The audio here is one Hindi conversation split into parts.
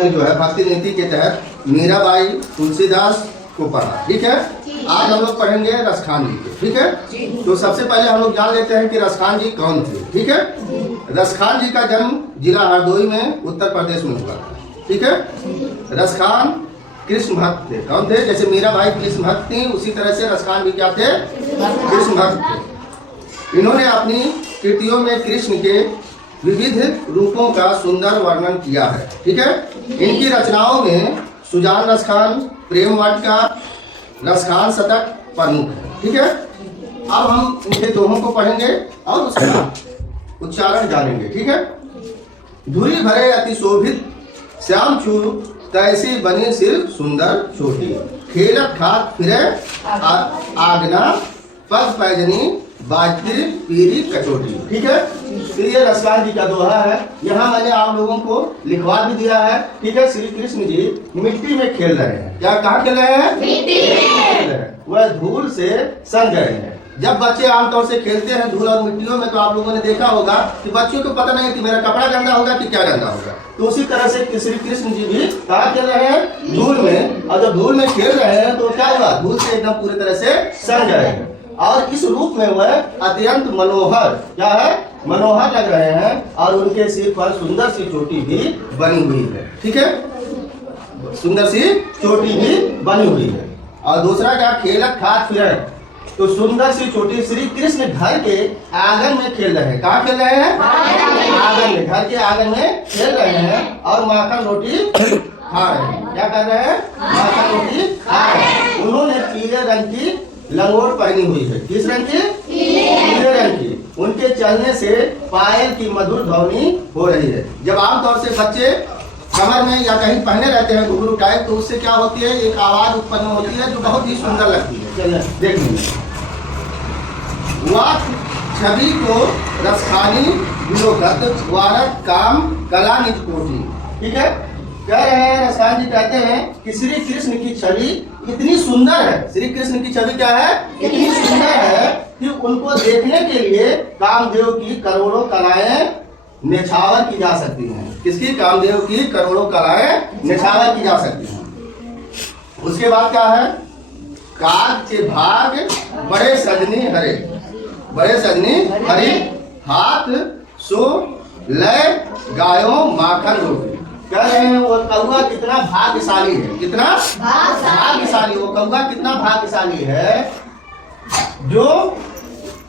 ने जो है भक्ति नीति के तहत मीराबाई तुलसीदास को पढ़ा। ठीक है, आज हम लोग पढ़ेंगे रसखान जी को। ठीक है, तो सबसे पहले हम लोग जान लेते हैं कि रसखान जी कौन थे। ठीक है, रसखान जी का जन्म जिला हरदोई में उत्तर प्रदेश में हुआ था। ठीक है, रसखान कृष्ण भक्त थे। कौन थे? जैसे मीराबाई कृष्ण भक्त थी, उसी तरह से रसखान भी क्या थे? कृष्ण भक्त थे। इन्होंने अपनी कृतियों में कृष्ण के विविध रूपों का सुंदर वर्णन किया है। ठीक है, इनकी रचनाओं में सुजान रसखान, प्रेम वाटिका, रसखान शतक प्रमुख है। ठीक है, अब हम इनके दोहों को पढ़ेंगे और उसका उच्चारण जानेंगे। ठीक है, धुरी भरे अति शोभित श्याम छू तैसी बनी सिर सुंदर छोटी, खेलत खात फिरे आगना पग पैजनी बाजती पीरी कचोटी। ठीक है, तो ये रसखान जी का दोहा है। यहाँ मैंने आप लोगों को लिखवा भी दिया है। ठीक है, श्री कृष्ण जी मिट्टी में खेल रहे हैं। क्या कहाँ खेल रहे हैं? मिट्टी में। वह धूल से सन गए हैं। जब बच्चे आमतौर से खेलते हैं धूल और मिट्टियों में, तो आप लोगों ने देखा होगा कि बच्चों को पता नहीं कि मेरा कपड़ा गंदा होगा कि क्या गंदा होगा। तो उसी तरह से श्री कृष्ण जी भी कहाँ खेल रहे हैं? धूल में। और जब धूल में खेल रहे हैं तो क्या हुआ? धूल से एकदम पूरी तरह से सन गए हैं और इस रूप में वह अत्यंत मनोहर, क्या है? मनोहर लग रहे हैं। और उनके सिर पर सुंदर सी चोटी भी बनी हुई है। ठीक है, सुंदर सी चोटी भी बनी हुई है। और दूसरा क्या? खेलत खात फिरे, तो सुंदर सी चोटी श्री कृष्ण घर के आंगन में खेल रहे हैं। कहाँ खेल रहे हैं? आंगन में, घर के आंगन में खेल रहे हैं और माखन रोटी खा रहे हैं। क्या कर रहे हैं? माखन रोटी खा रहे हैं। उन्होंने पीले रंग की लंगोट पहनी हुई है। किस रंग की? पीले रंग की। उनके चलने से पायल की मधुर ध्वनि हो रही है। जब आमतौर से बच्चे कमर में या कहीं पहने रहते हैं घुंघरू टाइप, तो उससे क्या होती है? एक आवाज उत्पन्न होती है जो बहुत ही सुंदर लगती है। चलिए देख लीजिए। वह छवि को रसखानी विलोकत वारक काम कला निज कोटि। ठीक है, कह रहे हैं रसखान जी कहते हैं कि श्री कृष्ण की छवि इतनी सुंदर है। श्री कृष्ण की छवि क्या है? इतनी सुंदर है कि उनको देखने के लिए कामदेव की करोड़ों कलाएं निछावर की जा सकती हैं। किसकी? कामदेव की करोड़ों कलाएं निछावर की जा सकती हैं। उसके बाद क्या है? काग के भाग बड़े सजनी हरे, बड़े सजनी हरी, हाथ सो लय गायों माखन रोटी। कह रहे हैं वो कौवा कितना भाग्यशाली है। कितना भाग्यशाली? वो कौवा कितना भाग्यशाली है जो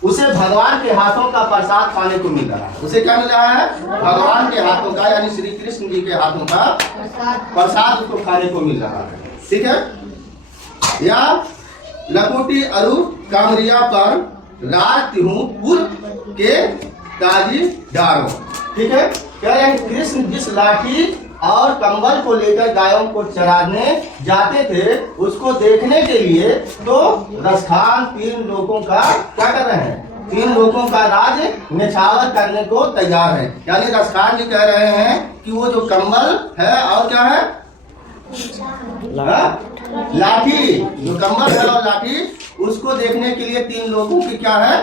उसे भगवान के हाथों का प्रसाद खाने को मिल रहा है। उसे क्या मिल रहा है? भगवान के हाथों का, यानी श्री कृष्ण जी के हाथों का प्रसाद उसको खाने को मिल रहा है। ठीक है, या लकोटी अरु कामरिया पर रात हूँ पुर के ताजी डारो। ठीक है, कह रहे हैं कृष्ण जिस लाठी और कंबल को लेकर गायों को चराने जाते थे, उसको देखने के लिए तो रसखान तीन लोगों का क्या कर रहे हैं? तीन लोगों का राज निछावर करने को तैयार है। यानी रसखान जी कह रहे हैं कि वो जो कंबल है और क्या है? लाठी। जो कंबल है और लाठी, उसको देखने के लिए तीन लोगों की क्या है?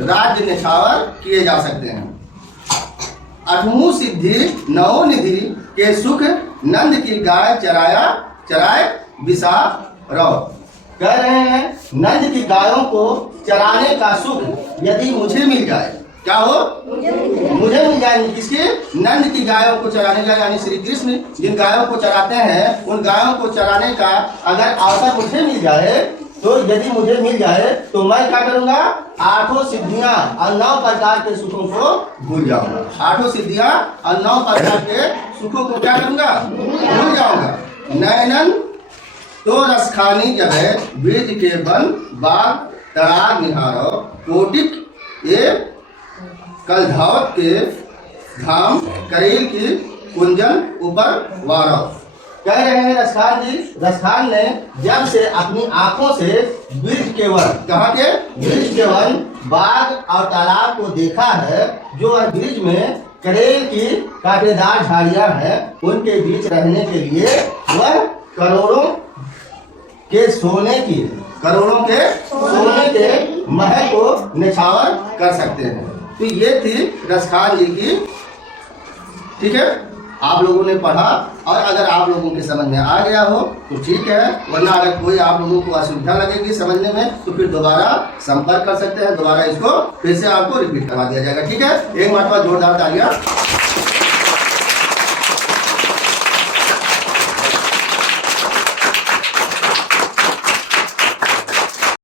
राज्य निछावर किए जा सकते हैं। अठमू सिद्धि नौ निधि के सुख नंद की गाय चराए विसा रहो। कह रहे हैं नंद की गायों को चराने का सुख यदि मुझे मिल जाए, क्या हो? मुझे मिल जाए। किसके? नंद की गायों को चराने का, यानी श्री कृष्ण जिन गायों को चराते हैं उन गायों को चराने का अगर अवसर मुझे मिल जाए, तो यदि मुझे मिल जाए तो मैं क्या करूंगा? आठों सिद्धियां और 9 प्रकार के सुखों को भूल जाऊंगा। आठों सिद्धियां और 9 प्रकार के सुखों को क्या करूंगा? भूल जाऊंगा। नयनन तो रसखानी जब है ब्रिज के बन बाग तराग निहारो, कोटिक ये कलधावत के धाम करेल की कुंजन ऊपर वारो। कह रहे हैं रसखान जी, रसखान ने जब से अपनी आंखों से ब्रिज के वन, कहाँ के? ब्रिज के वन बाग और तालाब को देखा है, जो ब्रिज में करेल की कांटेदार झाड़ियां हैं, उनके बीच रहने के लिए वह करोड़ों के सोने के महल को निछावर कर सकते हैं। तो ये थी रसखान जी की, ठीक है, आप लोगों ने पढ़ा और अगर आप लोगों के समझ में आ गया हो तो ठीक है, वरना अगर कोई आप लोगों को असुविधा लगेगी समझने में तो फिर दोबारा संपर्क कर सकते हैं, दोबारा इसको फिर से आपको रिपीट करवा दिया जाएगा। ठीक है, एक मरतबा जोरदार तालियां।